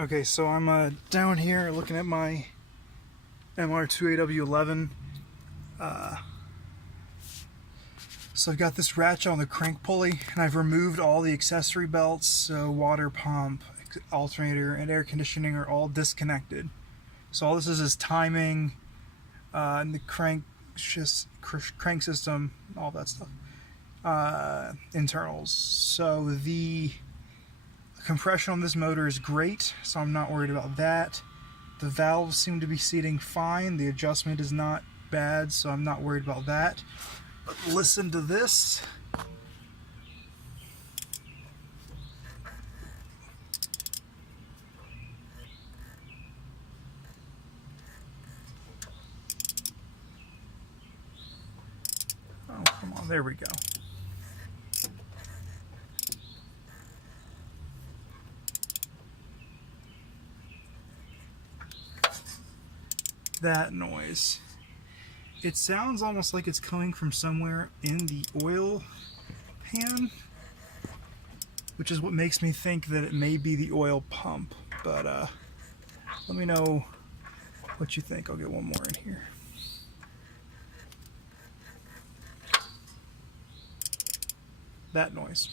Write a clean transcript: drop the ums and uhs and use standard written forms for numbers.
Okay, so I'm down here looking at my MR2 AW11. So I've got this ratchet on the crank pulley, and I've removed all the accessory belts, so water pump, alternator, and air conditioning are all disconnected. So all this is timing, and the crank system, all that stuff, internals. So the compression on this motor is great, so I'm not worried about that. The valves seem to be seating fine. The adjustment is not bad, so I'm not worried about that. But listen to this. Oh, come on, there we go. That noise. It sounds almost like it's coming from somewhere in the oil pan, which is what makes me think that it may be the oil pump. But let me know what you think. I'll get one more in here. That noise.